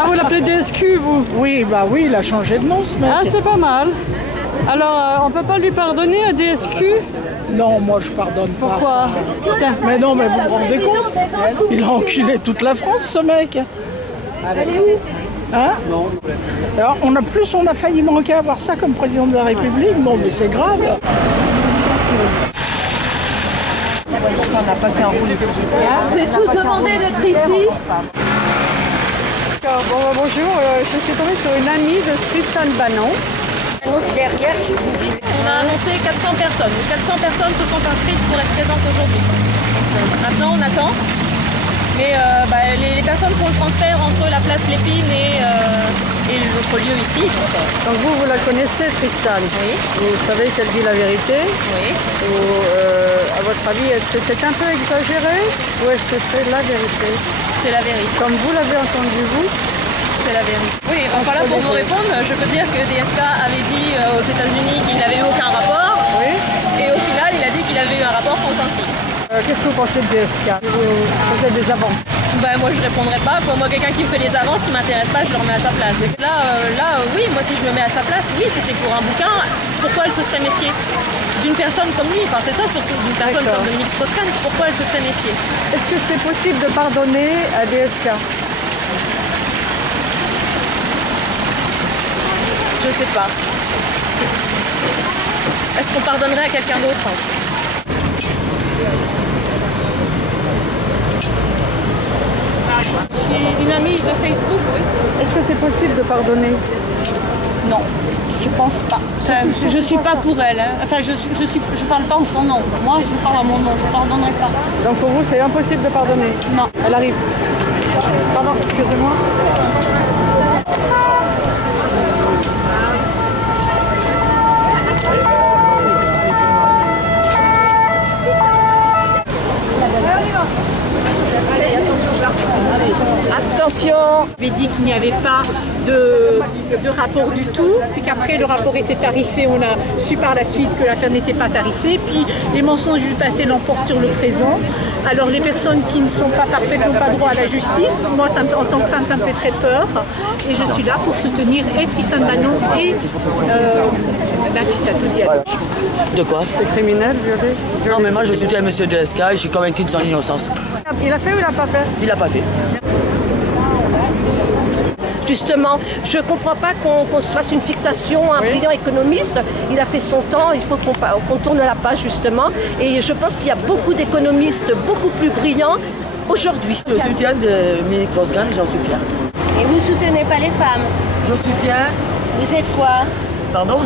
Ah, vous l'appelez DSQ, vous? Oui, bah oui, il a changé de nom, ce mec. Ah, c'est pas mal. Alors, on peut pas lui pardonner à DSQ? Non, moi je pardonne pas. Pourquoi? Mais non, mais vous vous rendez compte? Il a enculé toute la France, ce mec. Hein? Alors, on a failli manquer à avoir ça comme président de la République. Non, mais c'est grave. On n'a pas fait un rôle. Vous avez tous demandé d'être ici. Bonjour, je suis tombée sur une amie de Tristan Banon. Derrière, on a annoncé 400 personnes. 400 personnes se sont inscrites pour être présentes aujourd'hui. Maintenant, on attend. Mais les personnes font le transfert entre la place Lépine et l'autre lieu ici. Donc vous la connaissez, Tristan? Oui. Vous savez qu'elle dit la vérité? Oui. Ou, à votre avis, est-ce que c'est un peu exagéré ou est-ce que c'est la vérité? C'est la vérité. Comme vous l'avez entendu, vous? C'est la vérité. Oui, enfin là, pour vous répondre, je peux dire que DSK avait dit aux États-Unis qu'il n'avait eu aucun rapport. Oui. Et au final, il a dit qu'il avait eu un rapport consenti. Qu'est-ce que vous pensez de DSK? Vous faites des avances? Moi, je répondrai pas. Moi, quelqu'un qui me fait des avances, qui m'intéresse pas, je le remets à sa place. Oui, moi, si je me mets à sa place, oui, c'était pour un bouquin. Pourquoi elle se serait méfiée d'une personne comme lui? Enfin, c'est ça surtout, d'une personne comme Dominique Strauss-Kahn. Pourquoi elle se serait méfiée? Est-ce que c'est possible de pardonner à DSK? Je sais pas. Est-ce qu'on pardonnerait à quelqu'un d'autre? Je suis une amie de Facebook, oui. Est-ce que c'est possible de pardonner? Non, je pense pas. Enfin, je suis pas pour elle. Hein. Enfin, je parle pas en son nom. Moi, je parle à mon nom. Je pardonnerai pas. Donc pour vous, c'est impossible de pardonner? Non. Elle arrive. Pardon, excusez-moi. attention, on avait dit qu'il n'y avait pas de rapport du tout, puis qu'après le rapport était tarifé, on a su par la suite que l'affaire n'était pas tarifée, puis les mensonges du passé l'emportent sur le présent. Alors les personnes qui ne sont pas parfaites n'ont pas droit à la justice. Moi, en tant que femme, ça me fait très peur, et je suis là pour soutenir et Tristan Banon et Nafissatou Diallo. De quoi? C'est criminel, violer? Non, mais moi je soutiens M. DSK et je suis convaincu de son innocence. Il a fait ou il n'a pas fait? Il n'a pas fait. Justement, je ne comprends pas qu'on se fasse une fixation, un brillant économiste. Il a fait son temps, il faut qu'on tourne la page justement. Et je pense qu'il y a beaucoup d'économistes beaucoup plus brillants aujourd'hui. Je soutiens Dominique Strauss-Kahn et j'en suis fier. Et vous ne soutenez pas les femmes? Je soutiens... Vous êtes quoi? Pardon?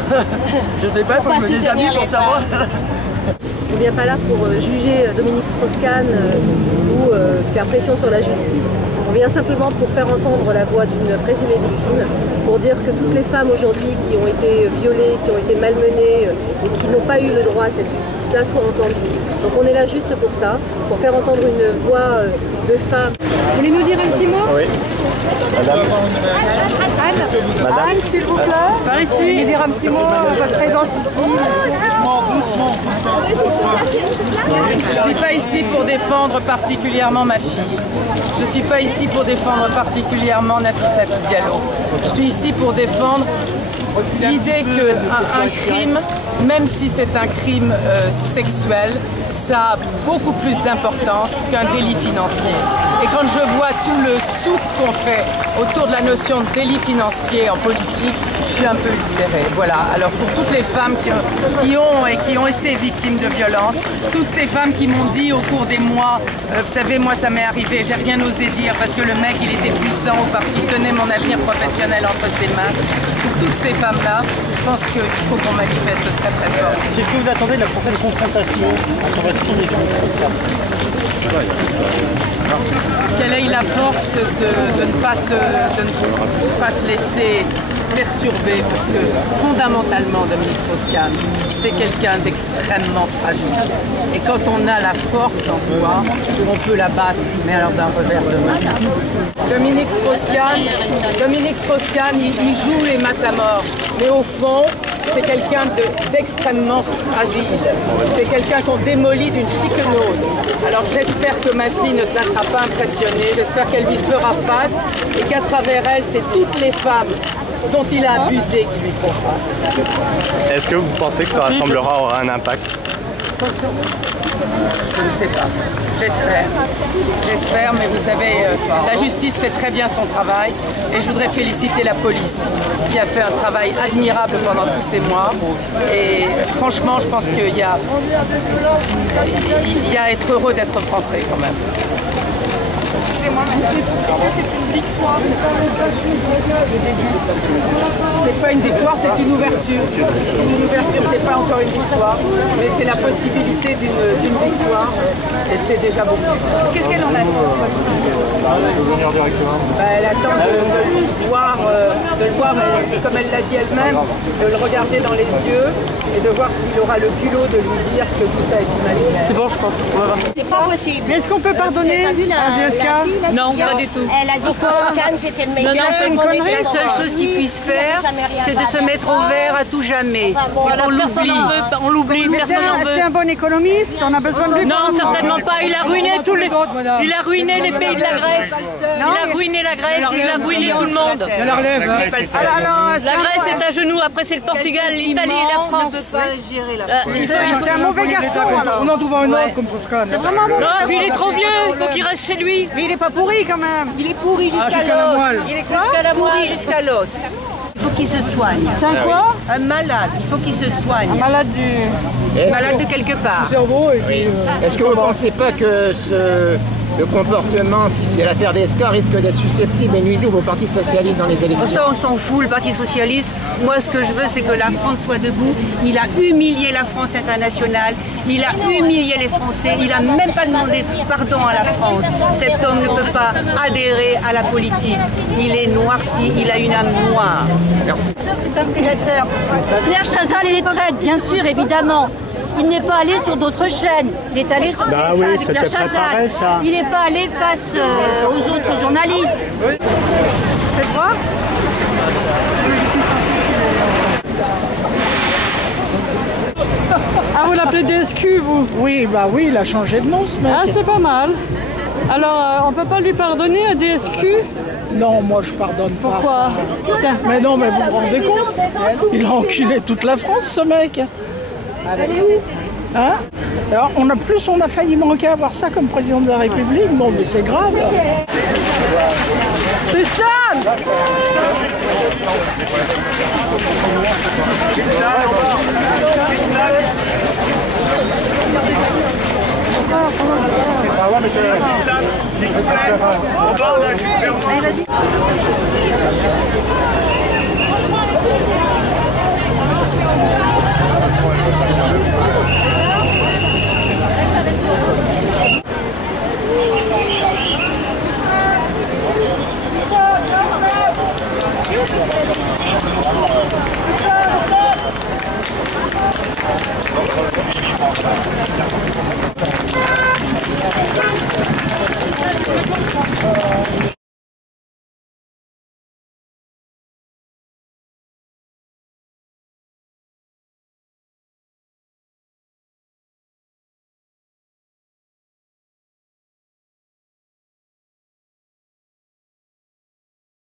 Je sais pas, il faut que je me déshabille pour savoir. On ne vient pas là pour juger Dominique Strauss-Kahn ou faire pression sur la justice. On vient simplement pour faire entendre la voix d'une présumée victime, pour dire que toutes les femmes aujourd'hui qui ont été violées, qui ont été malmenées et qui n'ont pas eu le droit à cette justice-là soient entendues. Donc on est là juste pour ça, pour faire entendre une voix de femme. Vous voulez nous dire un petit mot? Oui. Madame. Anne, s'il vous plaît. Par ici. Vous voulez dire un petit mot, votre présence ici? Doucement. Je ne suis pas ici pour défendre particulièrement ma fille. Je ne suis pas ici pour défendre particulièrement Nafissatou Diallo. Je suis ici pour défendre l'idée qu'un crime, même si c'est un crime sexuel, ça a beaucoup plus d'importance qu'un délit financier. Et quand je vois tout le souk qu'on fait autour de la notion de délit financier en politique, je suis un peu ulcérée. Voilà. Alors pour toutes les femmes qui ont été victimes de violences, toutes ces femmes qui m'ont dit au cours des mois, vous savez, moi ça m'est arrivé, j'ai rien osé dire parce que le mec il était puissant ou parce qu'il tenait mon avenir professionnel entre ses mains. Pour toutes ces femmes-là, je pense qu'il faut qu'on manifeste très très fort. C'est ce que vous attendez de la prochaine confrontation entre votre fille et Dominique Strauss-Kahn? Qu'elle ait la force de ne pas se laisser perturber, parce que fondamentalement Dominique Strauss-Kahn, c'est quelqu'un d'extrêmement fragile. Et quand on a la force en soi, on peut la battre, mais alors d'un revers de main. Dominique Strauss-Kahn, il joue les matamores, mais au fond, c'est quelqu'un d'extrêmement fragile. C'est quelqu'un qu'on démolit d'une chiquenaude. Alors j'espère que ma fille ne se laissera pas impressionner. J'espère qu'elle lui fera face et qu'à travers elle, c'est toutes les femmes dont il a abusé qui lui feront face. Est-ce que vous pensez que ce rassemblement aura un impact? Je ne sais pas. J'espère. J'espère, mais vous savez, la justice fait très bien son travail et je voudrais féliciter la police qui a fait un travail admirable pendant tous ces mois. Et franchement, je pense qu'il y a à être heureux d'être français quand même. Excusez-moi, monsieur, est-ce que c'est une victoire? C'est pas une victoire, c'est une ouverture. Une ouverture, c'est pas encore une victoire, mais c'est la possibilité d'une victoire, et c'est déjà beaucoup. Qu'est-ce qu'elle en attend? Elle attend de le voir, comme elle l'a dit elle-même, de le regarder dans les yeux et de voir s'il aura le culot de lui dire que tout ça est imaginaire. C'est bon, je pense. On va voir. C'est pas possible. Est-ce qu'on peut pardonner à DSK? Non, pas du tout. Elle a dit que Strauss-Kahn c'était le meilleur. c'est une connerie. La seule chose qu'il puisse faire, c'est de se mettre au vert à tout jamais. On l'oublie, personne n'en veut. C'est un bon économiste, on a besoin de lui. Non, certainement pas. Il a ruiné il a ruiné les pays de la Grèce. Il a ruiné la Grèce, il a ruiné tout le monde. La Grèce est à genoux, après c'est le Portugal, l'Italie et la France. C'est un mauvais garçon. On en trouve un autre comme Strauss-Kahn. C'est vraiment bon. Non, puis il est trop vieux, il faut qu'il reste chez lui. Mais il est pas pourri quand même. Il est pourri jusqu'à la moelle. l'os. Il est pourri jusqu'à l'os. Il faut qu'il se soigne. C'est un quoi? Un malade, il faut qu'il se soigne. Malade Malade de quelque part. Est-ce que vous ne pensez pas que le comportement, si c'est l'affaire DSK, risque d'être susceptible et nuisible au Parti Socialiste dans les élections? Ça, on s'en fout, le Parti Socialiste. Moi, ce que je veux, c'est que la France soit debout. Il a humilié la France internationale. Il a humilié les Français. Il n'a même pas demandé pardon à la France. Cet homme ne peut pas adhérer à la politique. Il est noirci, il a une âme noire. Merci. C'est un prédateur. Pierre Chazal, il est traite, bien sûr, évidemment. Il n'est pas allé sur d'autres chaînes. Il est allé sur TF1 avec Pierre Chazal. Il n'est pas allé face aux autres journalistes. Faites voir. Ah, vous l'appelez DSQ, vous? Oui, bah oui, il a changé de nom ce mec. Ah, c'est pas mal. Alors, on peut pas lui pardonner à DSQ? Non, moi je pardonne pas. Pourquoi? Mais non, mais vous vous rendez compte? Il a enculé toute la France, ce mec. Hein? Alors, on a failli manquer à avoir ça comme président de la République. Bon, mais c'est grave. Tristan! Allez, vas-y.